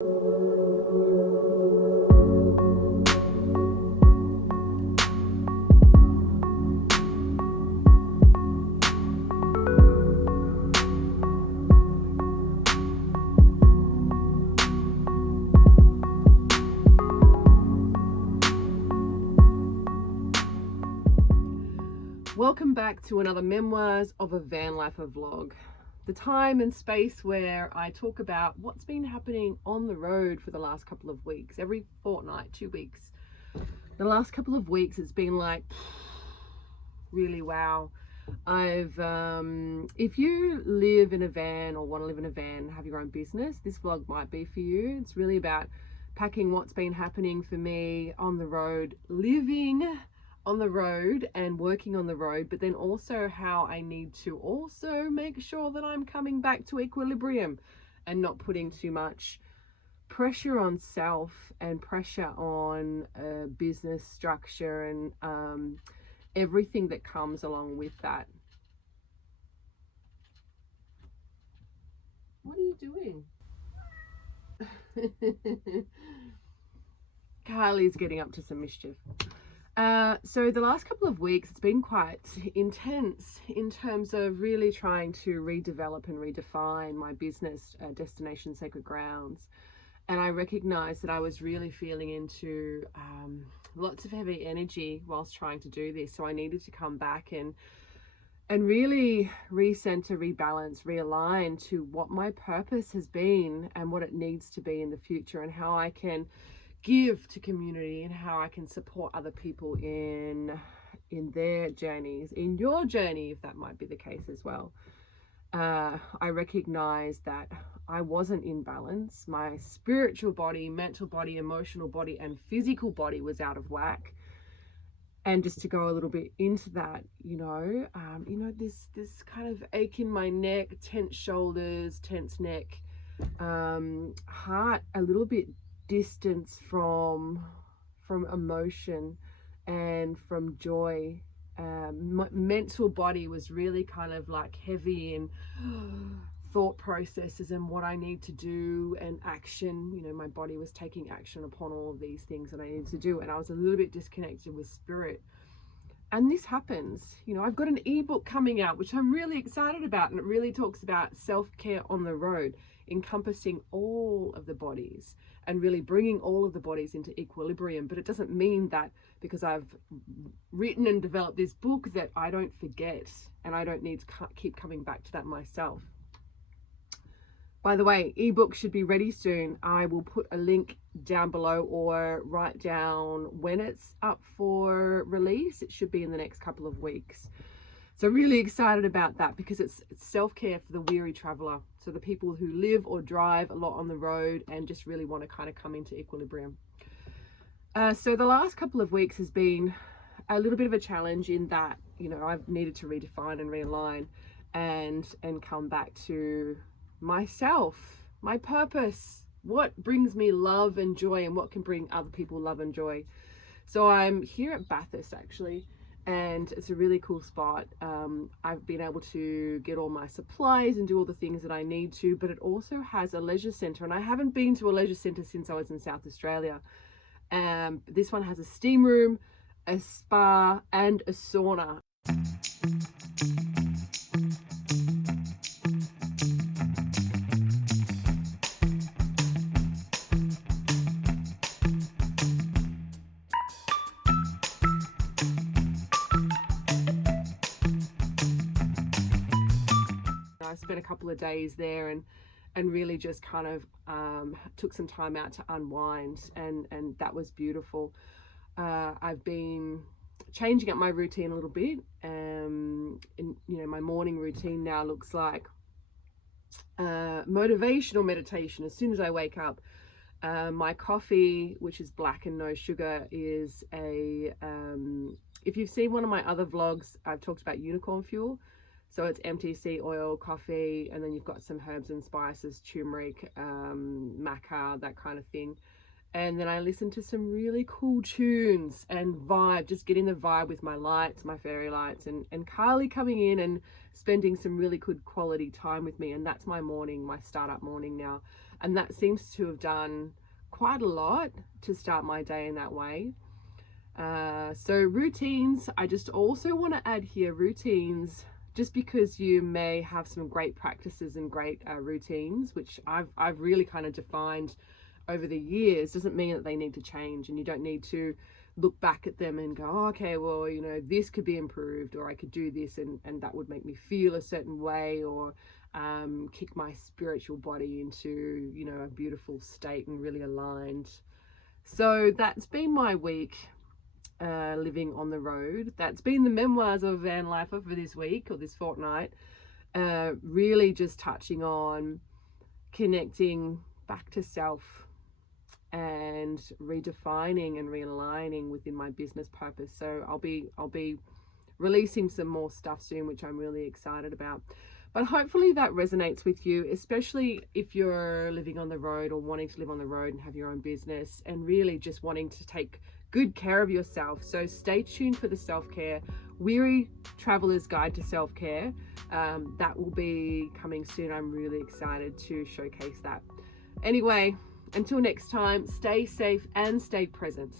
Welcome back to another Memoirs of a Van Lifer vlog. The time and space where I talk about what's been happening on the road for the last couple of weeks, every fortnight, 2 weeks. The last couple of weeks it's been like, really wow. If you live in a van or want to live in a van, have your own business, this vlog might be for you. It's really about packing what's been happening for me on the road, living on the road and working on the road, but then also how I need to also make sure that I'm coming back to equilibrium and not putting too much pressure on self and pressure on business structure and everything that comes along with that. What are you doing? Carly's getting up to some mischief. So the last couple of weeks, it's been quite intense in terms of really trying to redevelop and redefine my business, Destination Sacred Grounds. And I recognized that I was really feeling into lots of heavy energy whilst trying to do this. So I needed to come back and really recenter, rebalance, realign to what my purpose has been and what it needs to be in the future, and how I can give to community and how I can support other people in their journeys, in your journey, if that might be the case as well. I recognized that I wasn't in balance. My spiritual body, mental body, emotional body, and physical body was out of whack. And just to go a little bit into that, this kind of ache in my neck, tense shoulders, tense neck, heart a little bit distance from emotion and from joy. My mental body was really kind of like heavy in thought processes and what I need to do and action. My body was taking action upon all of these things that I needed to do, and I was a little bit disconnected with spirit. And this happens. I've got an ebook coming out which I'm really excited about, and it really talks about self-care on the road, encompassing all of the bodies and really bringing all of the bodies into equilibrium. But it doesn't mean that because I've written and developed this book that I don't forget, and I don't need to keep coming back to that myself. By the way, ebook should be ready soon. I will put a link down below or write down when it's up for release. It should be in the next couple of weeks. So really excited about that, because it's self-care for the weary traveler. So the people who live or drive a lot on the road and just really want to kind of come into equilibrium. So the last couple of weeks has been a little bit of a challenge in that, I've needed to redefine and realign and come back to myself, my purpose, what brings me love and joy, and what can bring other people love and joy. So I'm here at Bathurst actually, and it's a really cool spot. I've been able to get all my supplies and do all the things that I need to, but it also has a leisure centre, and I haven't been to a leisure centre since I was in South Australia. This one has a steam room, a spa, and a sauna. I spent a couple of days there and really just kind of took some time out to unwind, and that was beautiful. I've been changing up my routine a little bit, and my morning routine now looks like motivational meditation as soon as I wake up. My coffee, which is black and no sugar, is if you've seen one of my other vlogs, I've talked about unicorn fuel. So it's MTC oil, coffee, and then you've got some herbs and spices, turmeric, maca, that kind of thing. And then I listen to some really cool tunes and vibe, just getting the vibe with my lights, my fairy lights, and Carly coming in and spending some really good quality time with me. And that's my morning, my startup morning now. And that seems to have done quite a lot to start my day in that way. So routines, I just also want to add here routines, just because you may have some great practices and great routines, which I've really kind of defined over the years, doesn't mean that they need to change, and you don't need to look back at them and go, oh, okay, well, you know, this could be improved, or I could do this and that would make me feel a certain way, or kick my spiritual body into, you know, a beautiful state and really aligned. So that's been my week, living on the road. That's been the Memoirs of a Van Lifer for this week or this fortnight. Really just touching on connecting back to self and redefining and realigning within my business purpose. So I'll be releasing some more stuff soon, which I'm really excited about. But hopefully that resonates with you, especially if you're living on the road or wanting to live on the road and have your own business and really just wanting to take good care of yourself. So stay tuned for the self-care Weary Traveler's Guide to Self-Care. That will be coming soon. I'm really excited to showcase that. Anyway, until next time, stay safe and stay present.